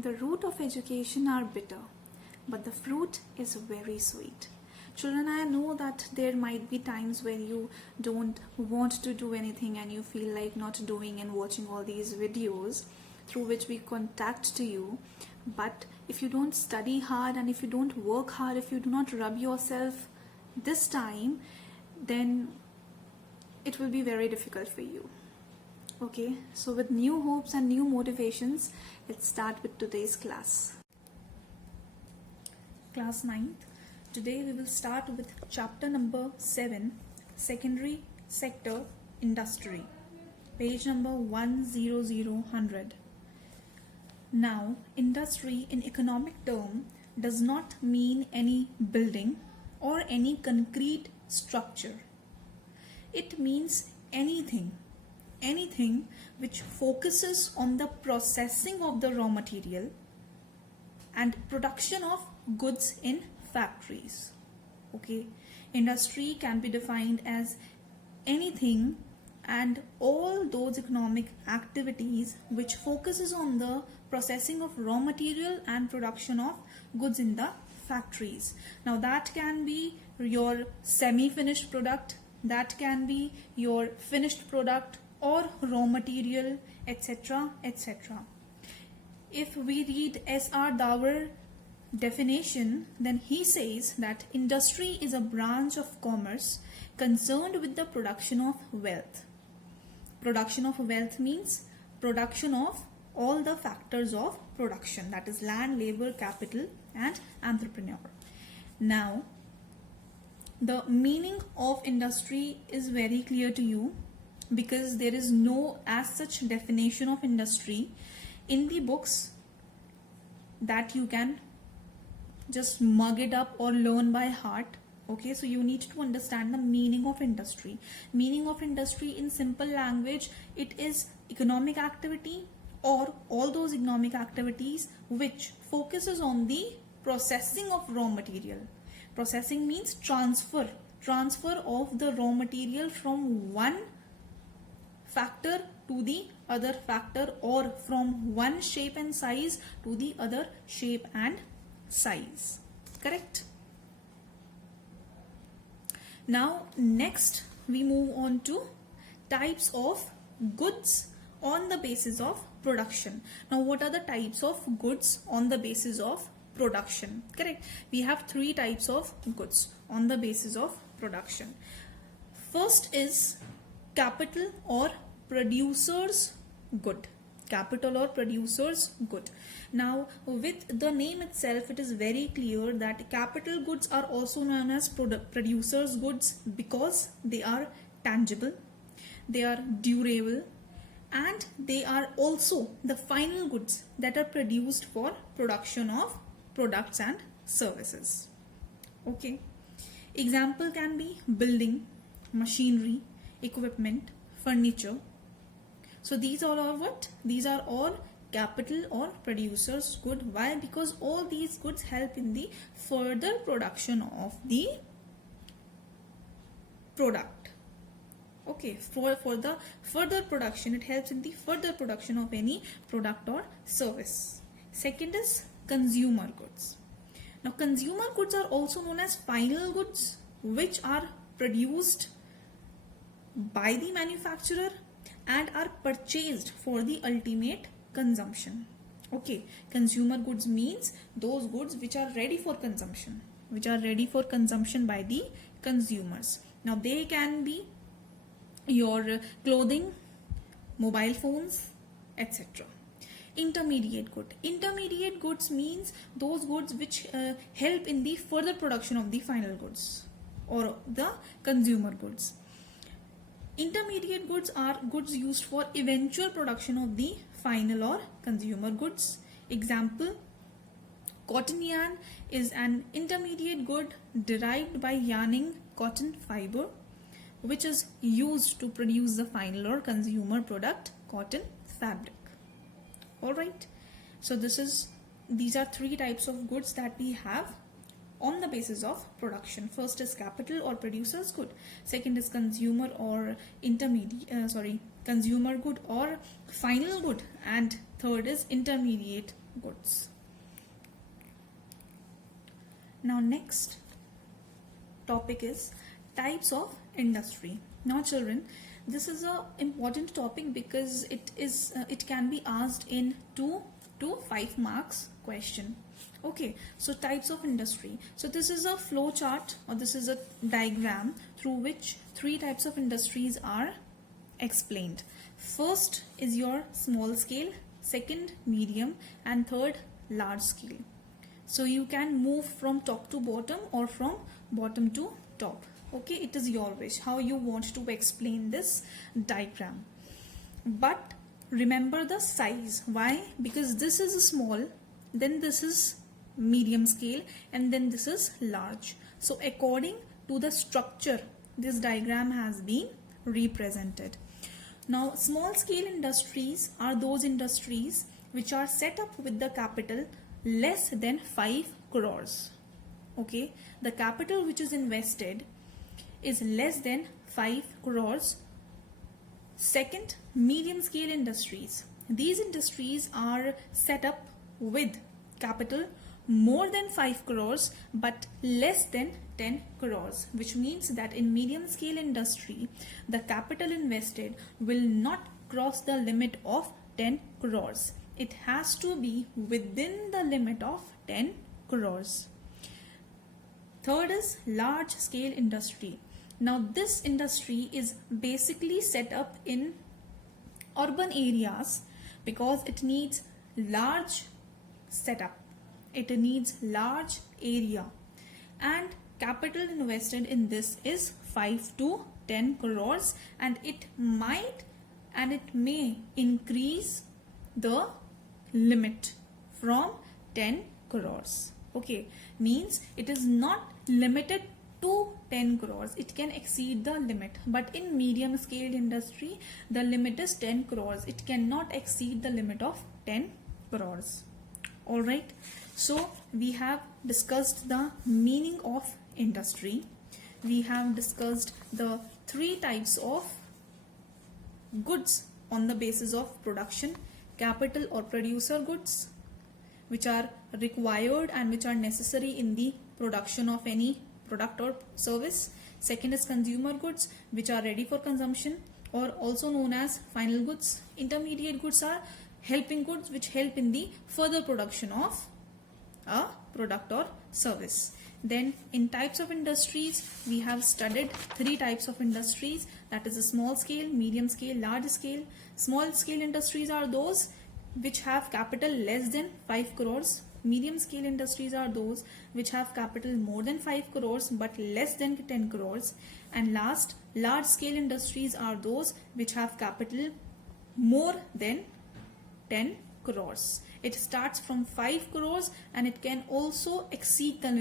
The root of education are bitter, but the fruit is very sweet. Children, I know that there might be times when you don't want to do anything and you feel like not doing and watching all these videos through which we contact to you. But if you don't study hard and if you don't work hard, if you do not rub yourself this time, then it will be very difficult for you. Okay, so with new hopes and new motivations, let's start with today's class. Class 9th. Today we will start with chapter number 7, Secondary Sector Industry, page number 100. Now, industry in economic term does not mean any building or any concrete structure. It means anything which focuses on the processing of the raw material and production of goods in factories. Okay, industry can be defined as anything and all those economic activities which focuses on the processing of raw material and production of goods in the factories. Now that can be your semi-finished product, that can be your finished product or raw material, etc., etc. If we read S.R. Dower definition, then he says that industry is a branch of commerce concerned with the production of wealth. Production of wealth means production of all the factors of production, that is land, labor, capital and entrepreneur. Now, the meaning of industry is very clear to you because there is no as such definition of industry in the books that you can just mug it up or learn by heart. Okay, so you need to understand the meaning of industry. Meaning of industry in simple language, it is economic activity or all those economic activities which focuses on the processing of raw material. Processing means transfer of the raw material from one factor to the other factor or from one shape and size to the other shape and size. Correct? Now next we move on to types of goods on the basis of production. Now what are the types of goods on the basis of production? Correct? We have three types of goods on the basis of production. First is capital or producer's good. Capital or producer's good. Now with the name itself, it is very clear that capital goods are also known as producer's goods because they are tangible, they are durable, and they are also the final goods that are produced for production of products and services. Okay, example can be building, machinery, equipment, furniture. So these all are what? These are all capital or producer's good. Why? Because all these goods help in the further production of the product. Okay, for the further production, it helps in the further production of any product or service. Second is consumer goods. Now consumer goods are also known as final goods which are produced by the manufacturer and are purchased for the ultimate consumption. Okay, consumer goods means those goods which are ready for consumption, by the consumers. Now they can be your clothing, mobile phones, etc. Intermediate goods means those goods which help in the further production of the final goods or the consumer goods. Intermediate goods are goods used for eventual production of the final or consumer goods. Example, cotton yarn is an intermediate good derived by yarning cotton fiber, which is used to produce the final or consumer product, cotton fabric. Alright, so these are three types of goods that we have on the basis of production. First is capital or producer's good. Second is consumer or consumer good or final good. And third is intermediate goods. Now next topic is types of industry. Now children, this is a important topic because it can be asked in 2 to 5 marks question. Okay, so types of industry. So this is a flow chart, or this is a diagram through which 3 types of industries are explained. First is your small scale, second medium, and third large scale. So you can move from top to bottom or from bottom to top. Okay, it is your wish how you want to explain this diagram. But remember the size. Why? Because this is small, then this is medium scale, and then this is large. So according to the structure, this diagram has been represented. Now small scale industries are those industries which are set up with the capital less than 5 crores. Okay, the capital which is invested is less than 5 crores. Second, medium scale industries. These industries are set up with capital more than 5 crores but less than 10 crores, which means that in medium scale industry, the capital invested will not cross the limit of 10 crores. It has to be within the limit of 10 crores. Third is large scale industry. Now this industry is basically set up in urban areas because it needs large setup. It needs large area, and capital invested in this is 5 to 10 crores, and it might and it may increase the limit from 10 crores. Okay, means it is not limited to 10 crores. It can exceed the limit, but in medium scale industry the limit is 10 crores. It cannot exceed the limit of 10 crores. Alright, so we have discussed the meaning of industry. We have discussed the 3 types of goods on the basis of production: capital or producer goods, which are required and which are necessary in the production of any product or service. Second is consumer goods, which are ready for consumption or also known as final goods. Intermediate goods are helping goods which help in the further production of a product or service. Then in types of industries, we have studied 3 types of industries, that is a small scale, medium scale, large scale. Small scale industries are those which have capital less than 5 crores. Medium scale industries are those which have capital more than 5 crores but less than 10 crores. And last, large scale industries are those which have capital more than 10 crores. It starts from 5 crores and it can also exceed the limit